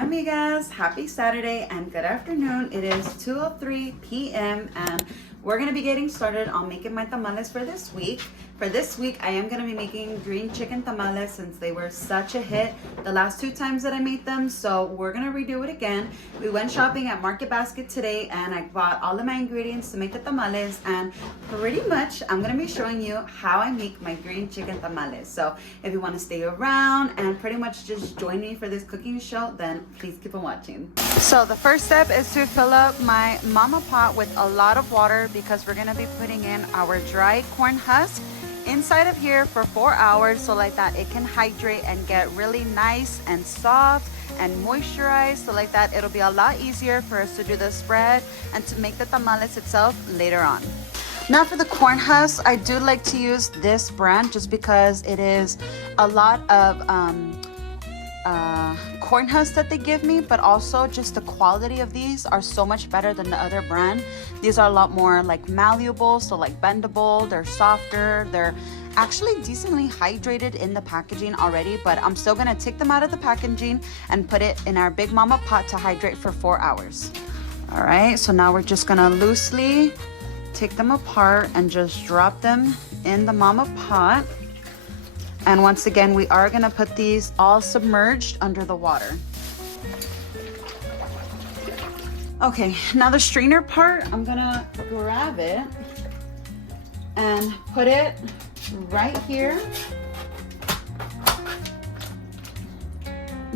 amigas, happy Saturday and good afternoon. It is 2:03 p.m. and we're gonna be getting started on making my tamales for this week. For this week, I am gonna be making green chicken tamales since they were such a hit the last two times that I made them. So we're gonna redo it again. We went shopping at Market Basket today and I bought all of my ingredients to make the tamales, and pretty much I'm gonna be showing you how I make my green chicken tamales. So if you wanna stay around and pretty much just join me for this cooking show, then please keep on watching. So the first step is to fill up my mama pot with a lot of water because we're gonna be putting in our dry corn husk inside of here for 4 hours, so like that it can hydrate and get really nice and soft and moisturized, so like that it'll be a lot easier for us to do the spread and to make the tamales itself later on. Now for the corn husk, I do like to use this brand just because it is a lot of corn husks that they give me, but also just the quality of these are so much better than the other brand. These are a lot more like malleable, so like bendable, they're softer, they're actually decently hydrated in the packaging already, but I'm still gonna take them out of the packaging and put it in our big mama pot to hydrate for 4 hours. All right, so now we're just gonna loosely take them apart and just drop them in the mama pot. And once again, we are gonna put these all submerged under the water. Okay, now the strainer part, I'm gonna grab it and put it right here,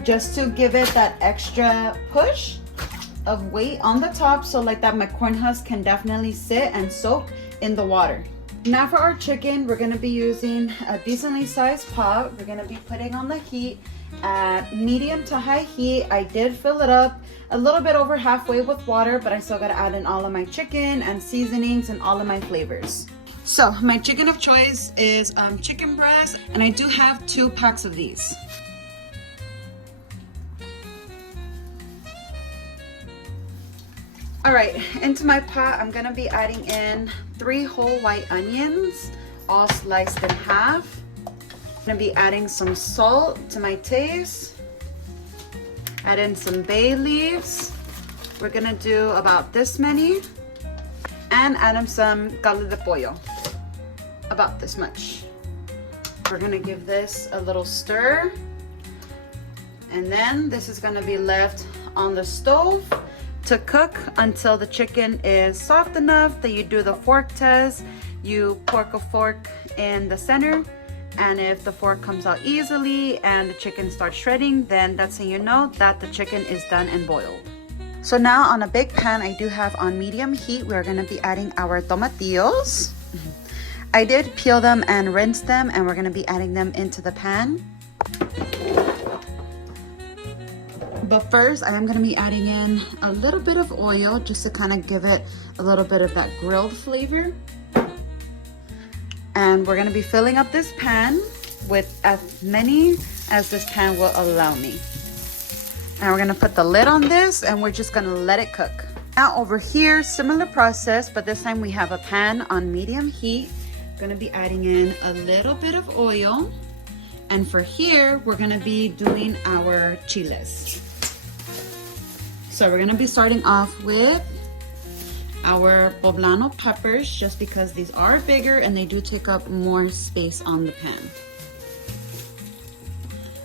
just to give it that extra push of weight on the top, so like that my corn husk can definitely sit and soak in the water. Now for our chicken, we're gonna be using a decently sized pot. We're gonna be putting on the heat at medium to high heat. I did fill it up a little bit over halfway with water, but I still gotta add in all of my chicken and seasonings and all of my flavors. So my chicken of choice is chicken breast, and I do have 2 packs of these. All right, into my pot, I'm gonna be adding in 3 whole white onions, all sliced in half. I'm gonna be adding some salt to my taste. Add in some bay leaves. We're gonna do about this many. And add in some caldo de pollo, about this much. We're gonna give this a little stir. And then this is gonna be left on the stove to cook until the chicken is soft enough that you do the fork test. You pork a fork in the center, and if the fork comes out easily and the chicken starts shredding, then that's how you know that the chicken is done and boiled. So now on a big pan, I do have on medium heat, we're gonna be adding our tomatillos. I did peel them and rinse them, and we're gonna be adding them into the pan. But first, I am gonna be adding in a little bit of oil just to kind of give it a little bit of that grilled flavor. And we're gonna be filling up this pan with as many as this pan will allow me. And we're gonna put the lid on this and we're just gonna let it cook. Now over here, similar process, but this time we have a pan on medium heat. Gonna be adding in a little bit of oil. And for here, we're gonna be doing our chiles. So we're gonna be starting off with our poblano peppers, just because these are bigger and they do take up more space on the pan.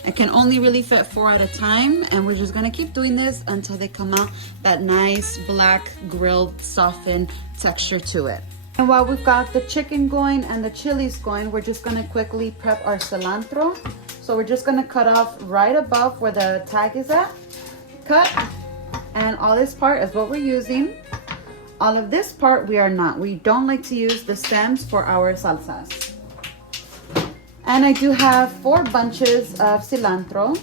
I can only really fit 4 at a time, and we're just gonna keep doing this until they come out that nice black grilled softened texture to it. And while we've got the chicken going and the chilies going, we're just gonna quickly prep our cilantro. So we're just gonna cut off right above where the tag is at. Cut. And all this part is what we're using. All of this part we are not. We don't like to use the stems for our salsas. And I do have 4 bunches of cilantro.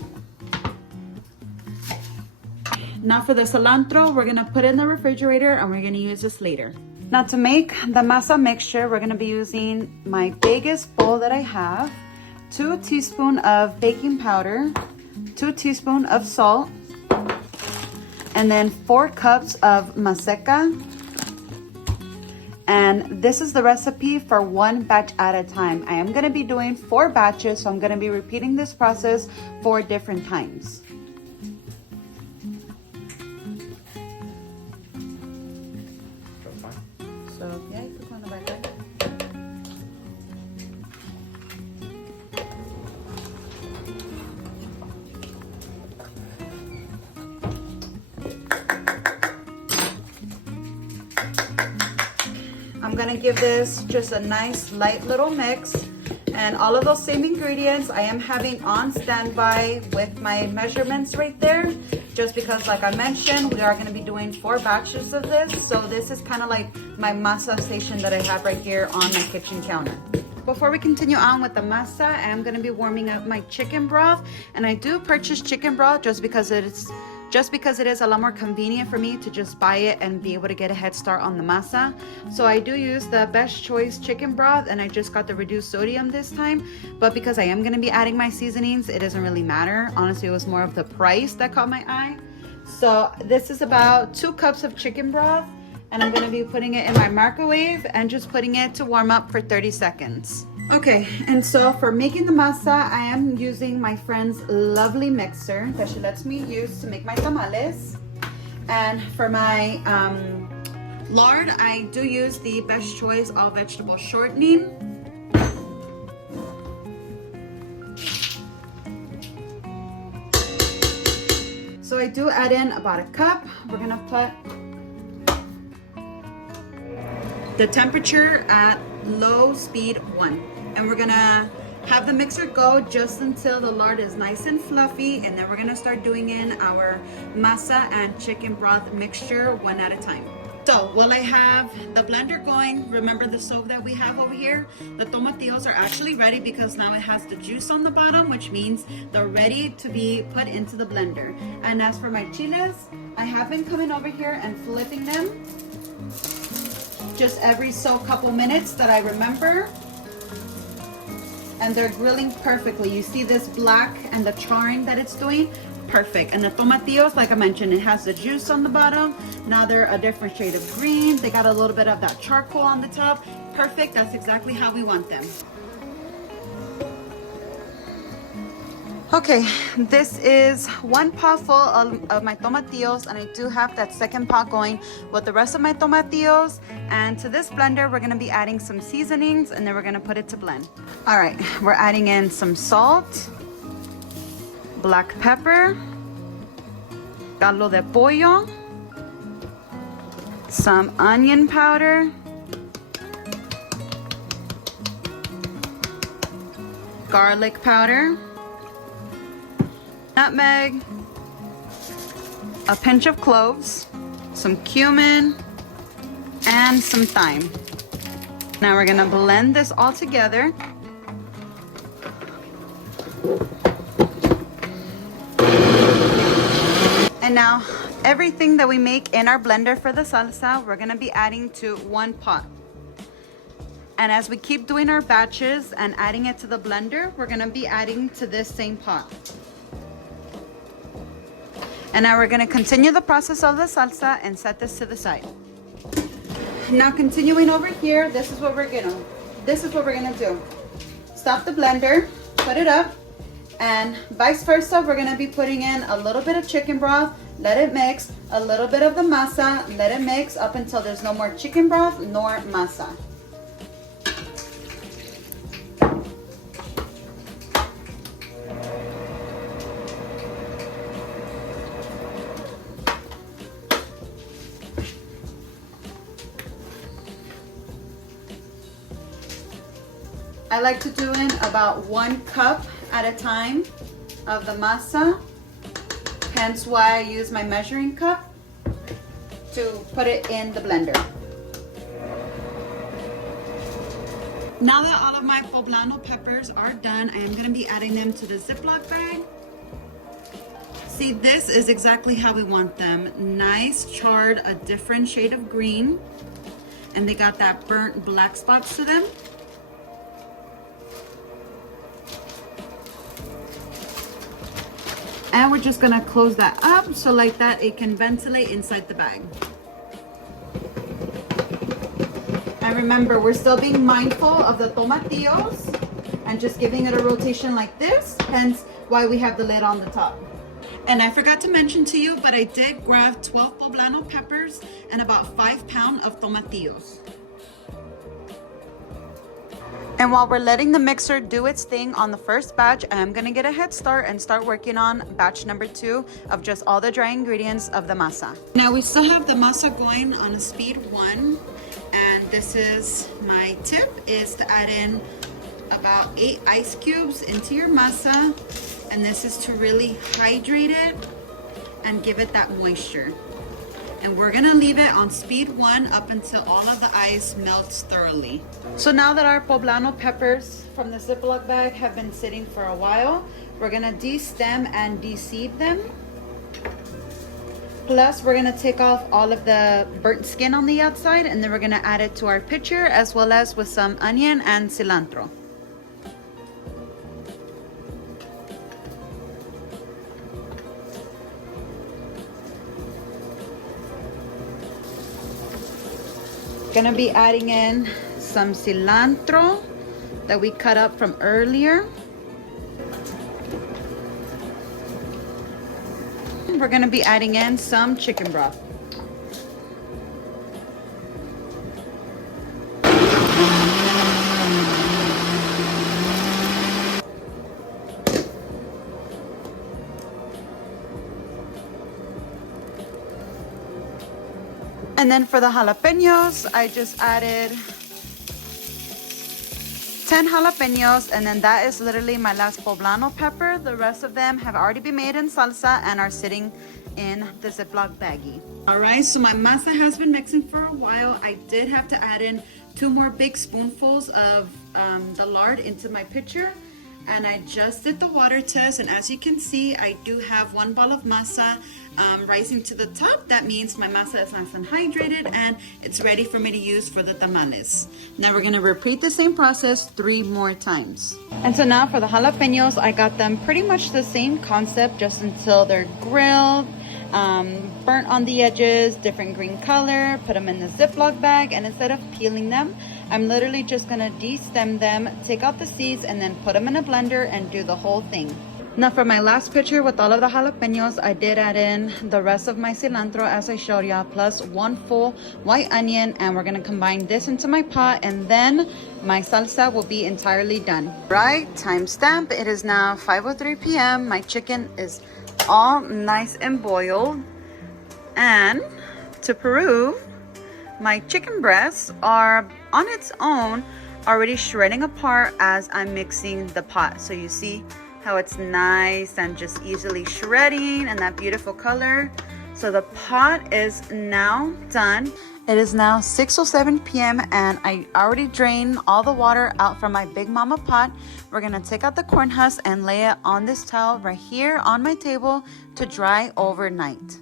Now for the cilantro, we're gonna put it in the refrigerator and we're gonna use this later. Now to make the masa mixture, we're gonna be using my biggest bowl that I have, 2 teaspoons of baking powder, 2 teaspoons of salt, and then 4 cups of maseca. And this is the recipe for 1 batch at a time. I am gonna be doing 4 batches, so I'm gonna be repeating this process 4 different times. fine. So, yeah, you put on the back end. I'm gonna give this just a nice light little mix, and all of those same ingredients I am having on standby with my measurements right there, just because like I mentioned, we are gonna be doing 4 batches of this, so this is kind of like my masa station that I have right here on my kitchen counter. Before we continue on with the masa, I am gonna be warming up my chicken broth, and I do purchase chicken broth just because it is a lot more convenient for me to just buy it and be able to get a head start on the masa. So I do use the Best Choice chicken broth, and I just got the reduced sodium this time, but because I am going to be adding my seasonings, it doesn't really matter. Honestly, it was more of the price that caught my eye. So this is about 2 cups of chicken broth, and I'm going to be putting it in my microwave and just putting it to warm up for 30 seconds. Okay, and so for making the masa, I am using my friend's lovely mixer that she lets me use to make my tamales. And for my lard, I do use the Best Choice all vegetable shortening. So I do add in about a cup. We're gonna put the temperature at low speed 1. And we're gonna have the mixer go just until the lard is nice and fluffy, and then we're gonna start doing in our masa and chicken broth mixture one at a time. So while I have the blender going, remember the stove that we have over here? The tomatillos are actually ready because now it has the juice on the bottom, which means they're ready to be put into the blender. And as for my chiles, I have been coming over here and flipping them just every so couple minutes that I remember. And they're grilling perfectly. You see this black and the charring that it's doing? Perfect. And the tomatillos, like I mentioned, it has the juice on the bottom. Now they're a different shade of green. They got a little bit of that charcoal on the top. Perfect. That's exactly how we want them. Okay, this is 1 pot full of my tomatillos, and I do have that second pot going with the rest of my tomatillos. And to this blender, we're gonna be adding some seasonings, and then we're gonna put it to blend. All right, we're adding in some salt, black pepper, caldo de pollo, some onion powder, garlic powder, nutmeg, a pinch of cloves, some cumin, and some thyme. Now we're gonna blend this all together. And now everything that we make in our blender for the salsa, we're gonna be adding to 1 pot. And as we keep doing our batches and adding it to the blender, we're gonna be adding to this same pot. And now we're gonna continue the process of the salsa and set this to the side. Now continuing over here, this is what we're gonna do. Stop the blender, put it up, and vice versa, we're gonna be putting in a little bit of chicken broth, let it mix, a little bit of the masa, let it mix up until there's no more chicken broth nor masa. I like to do in about 1 cup at a time of the masa, hence why I use my measuring cup to put it in the blender. Now that all of my poblano peppers are done, I am going to be adding them to the Ziploc bag. See, this is exactly how we want them. Nice, charred, a different shade of green, and they got that burnt black spots to them. And we're just gonna close that up so like that it can ventilate inside the bag. And remember, we're still being mindful of the tomatillos and just giving it a rotation like this, hence why we have the lid on the top. And I forgot to mention to you, but I did grab 12 poblano peppers, and about 5 pounds of tomatillos. And while we're letting the mixer do its thing on the first batch, I'm gonna get a head start and start working on batch number 2 of just all the dry ingredients of the masa. Now we still have the masa going on a speed 1, and this is my tip, is to add in about 8 ice cubes into your masa, and this is to really hydrate it and give it that moisture. And we're gonna leave it on speed 1 up until all of the ice melts thoroughly. So now that our poblano peppers from the Ziploc bag have been sitting for a while, we're gonna de-stem and de-seed them. Plus, we're gonna take off all of the burnt skin on the outside, and then we're gonna add it to our pitcher, as well as with some onion and cilantro. Gonna be adding in some cilantro that we cut up from earlier. We're gonna be adding in some chicken broth. And then for the jalapenos, I just added 10 jalapenos, and then that is literally my last poblano pepper. The rest of them have already been made in salsa and are sitting in the Ziploc baggie. All right, so my masa has been mixing for a while. I did have to add in 2 more big spoonfuls of the lard into my pitcher, and I just did the water test, and as you can see, I do have 1 ball of masa rising to the top. That means my masa is nice and hydrated, and it's ready for me to use for the tamales. Now we're gonna repeat the same process 3 more times. And so now for the jalapenos, I got them pretty much the same concept, just until they're grilled, burnt on the edges, different green color, put them in the Ziploc bag, and instead of peeling them, I'm literally just gonna de-stem them, take out the seeds, and then put them in a blender and do the whole thing. Now for my last pitcher with all of the jalapenos, I did add in the rest of my cilantro as I showed y'all, plus 1 full white onion, and we're gonna combine this into my pot, and then my salsa will be entirely done. Right, timestamp, it is now 5:03 p.m. My chicken is all nice and boiled, and to prove, my chicken breasts are on its own already shredding apart as I'm mixing the pot. So you see how it's nice and just easily shredding, and that beautiful color. So the pot is now done. It is now 6:07 p.m. and I already drained all the water out from my Big Mama pot. We're gonna take out the corn husk and lay it on this towel right here on my table to dry overnight.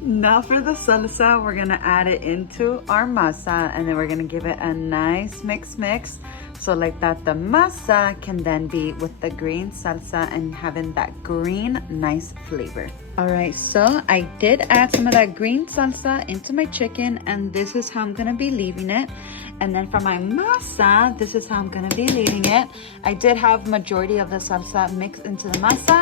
Now for the salsa, we're gonna add it into our masa, and then we're gonna give it a nice mix. So like that, the masa can then be with the green salsa and having that green nice flavor. All right, so I did add some of that green salsa into my chicken, and this is how I'm gonna be leaving it. And then for my masa, this is how I'm gonna be leaving it. I did have majority of the salsa mixed into the masa,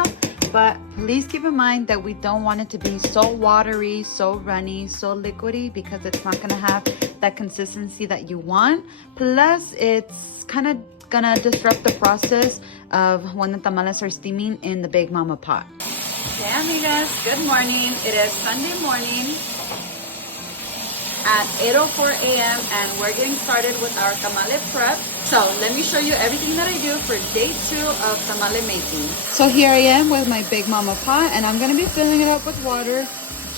but please keep in mind that we don't want it to be so watery, so runny, so liquidy, because it's not gonna have that consistency that you want. Plus, it's kind of gonna disrupt the process of when the tamales are steaming in the Big Mama pot. Hey amigas, good morning. It is Sunday morning at 8:04 a.m. and we're getting started with our tamale prep. So let me show you everything that I do for day 2 of tamale making. So here I am with my Big Mama pot, and I'm gonna be filling it up with water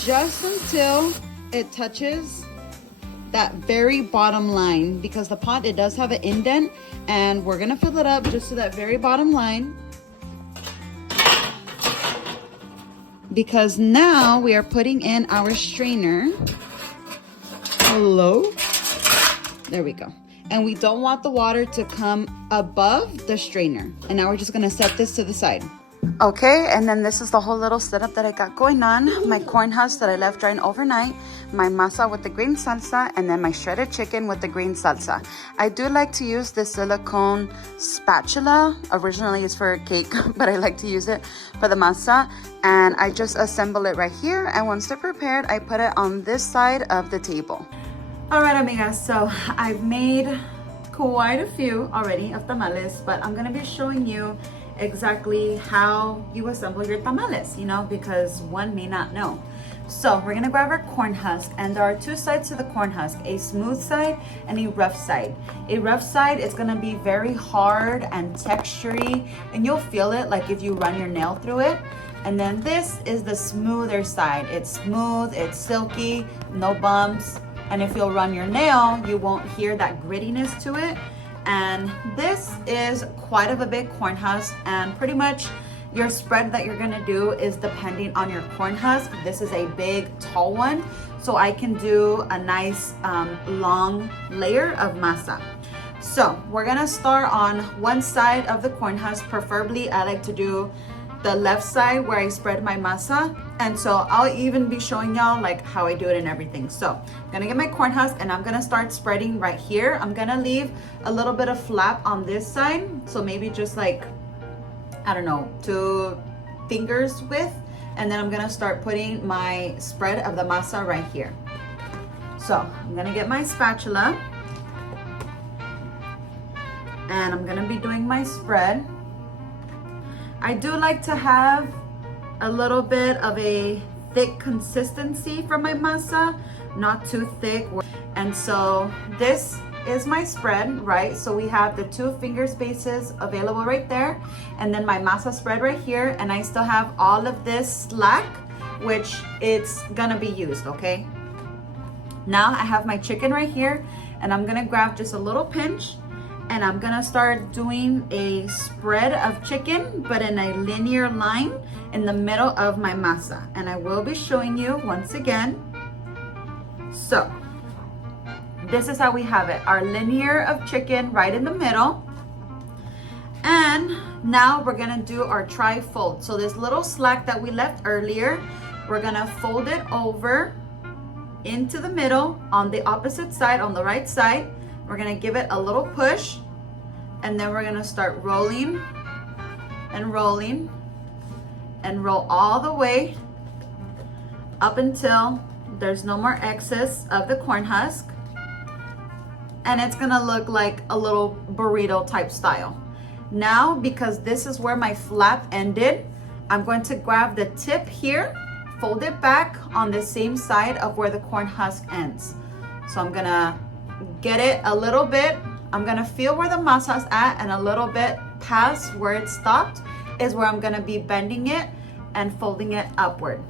just until it touches that very bottom line, because the pot, it does have an indent, and we're gonna fill it up just to that very bottom line, because now we are putting in our strainer. Hello, there we go. And we don't want the water to come above the strainer. And now we're just gonna set this to the side. Okay, and then this is the whole little setup that I got going on. My corn husk that I left drying overnight, my masa with the green salsa, and then my shredded chicken with the green salsa. I do like to use this silicone spatula. Originally it's for cake, but I like to use it for the masa. And I just assemble it right here. And once they're prepared, I put it on this side of the table. All right, amigas, so I've made quite a few already of tamales, but I'm gonna be showing you exactly how you assemble your tamales, you know, because one may not know. So we're gonna grab our corn husk, and there are two sides to the corn husk, a smooth side and a rough side. A rough side is gonna be very hard and textury, and you'll feel it like if you run your nail through it. And then this is the smoother side. It's smooth, it's silky, no bumps, and if you'll run your nail, you won't hear that grittiness to it. And this is quite of a big corn husk, and pretty much your spread that you're gonna do is depending on your corn husk. This is a big, tall one, so I can do a nice long layer of masa. So we're gonna start on one side of the corn husk. Preferably, I like to do the left side where I spread my masa, and so I'll even be showing y'all like how I do it and everything. So I'm gonna get my corn husk and I'm gonna start spreading right here. I'm gonna leave a little bit of flap on this side, so maybe just like, I don't know, 2 fingers width, and then I'm gonna start putting my spread of the masa right here. So I'm gonna get my spatula and I'm gonna be doing my spread. I do like to have a little bit of a thick consistency for my masa, not too thick. And so this is my spread, right? So we have the 2 finger spaces available right there, and then my masa spread right here, and I still have all of this slack, which it's gonna be used, okay? Now I have my chicken right here, and I'm gonna grab just a little pinch, and I'm gonna start doing a spread of chicken, but in a linear line in the middle of my masa. And I will be showing you once again. So this is how we have it, our linear of chicken right in the middle. And now we're gonna do our tri-fold. So this little slack that we left earlier, we're gonna fold it over into the middle on the opposite side, on the right side. We're gonna give it a little push, and then we're gonna start rolling and rolling and roll all the way up until there's no more excess of the corn husk. And it's gonna look like a little burrito type style. Now, because this is where my flap ended, I'm going to grab the tip here, fold it back on the same side of where the corn husk ends. So I'm gonna get it a little bit, I'm gonna feel where the masa's at, and a little bit past where it stopped is where I'm gonna be bending it and folding it upward.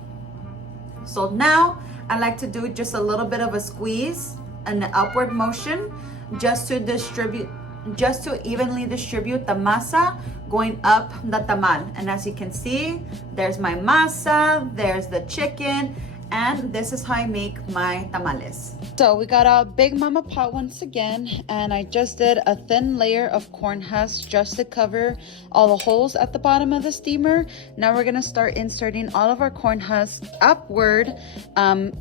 So now I like to do just a little bit of a squeeze and the upward motion just to evenly distribute the masa going up the tamal. And as you can see, there's my masa, there's the chicken, and this is how I make my tamales. So we got a big mama pot once again, and I just did a thin layer of corn husk just to cover all the holes at the bottom of the steamer. Now we're gonna start inserting all of our corn husks upward,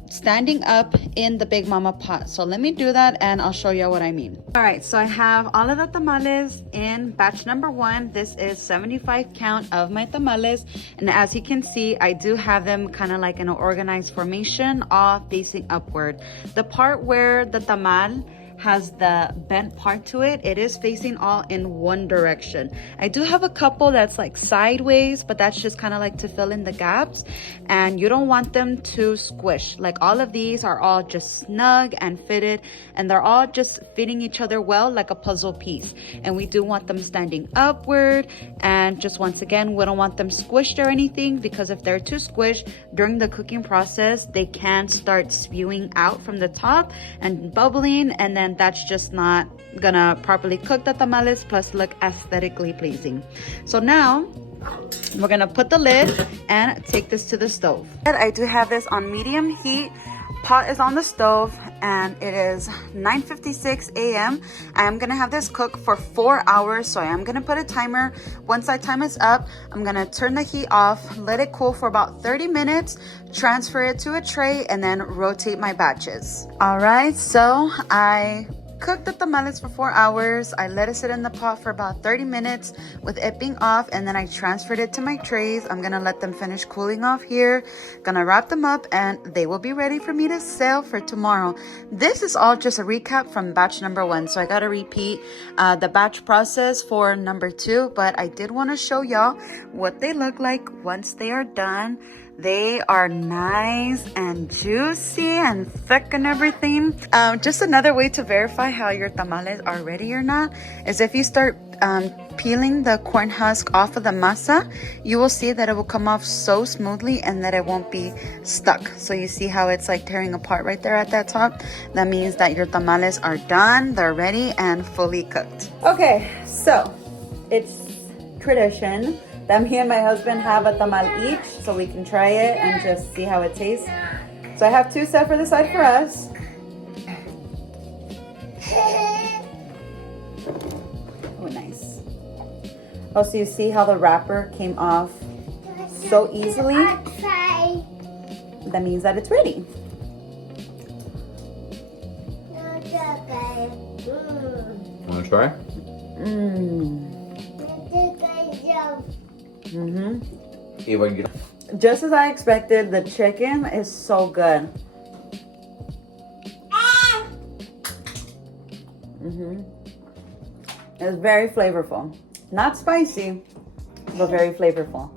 standing up in the big mama pot. So let me do that and I'll show you what I mean. All right, so I have all of the tamales in batch number 1. This is 75 count of my tamales, and as you can see, I do have them kind of like in an organized formation, all facing upward. The part where the tamal has the bent part to it, it is facing all in one direction. I do have a couple that's like sideways, but that's just kind of like to fill in the gaps, and you don't want them to squish. Like all of these are all just snug and fitted, and they're all just fitting each other well like a puzzle piece. And we do want them standing upward, and just once again, we don't want them squished or anything, because if they're too squished during the cooking process, they can start spewing out from the top and bubbling, and then that's just not gonna properly cook the tamales plus look aesthetically pleasing. So now we're gonna put the lid and take this to the stove. I do have this on medium heat. pot is on the stove and it is 9:56 a.m. I am gonna have this cook for 4 hours, so I am gonna put a timer. Once that time is up, I'm gonna turn the heat off, let it cool for about 30 minutes, transfer it to a tray, and then rotate my batches. All right, so I cooked the tamales for 4 hours. I let it sit in the pot for about 30 minutes with it being off, and then I transferred it to my trays. I'm gonna let them finish cooling off here. Gonna wrap them up and they will be ready for me to sell for tomorrow. This is all just a recap from batch number 1, so I gotta repeat the batch process for number 2, but I did want to show y'all what they look like once they are done. They are nice and juicy and thick and everything. Just another way to verify how your tamales are ready or not is if you start peeling the corn husk off of the masa, you will see that it will come off so smoothly and that it won't be stuck. So you see how it's like tearing apart right there at that top? That means that your tamales are done, they're ready and fully cooked. Okay, so it's tradition that me and my husband have a tamal each so we can try it and just see how it tastes. So I have 2 set for the side for us. Oh, nice. Oh, so you see how the wrapper came off so easily? That means that it's ready. Want to try? Just as I expected, the chicken is so good. It's very flavorful. Not spicy, but very flavorful.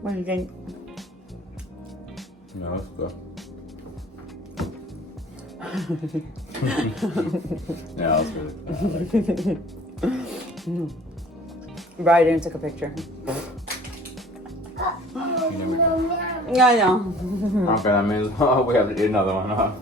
What do you think? No, it's good. Yeah, it's good. Right in, took a picture. Yeah, I know. Okay, that means we have to eat another one, huh?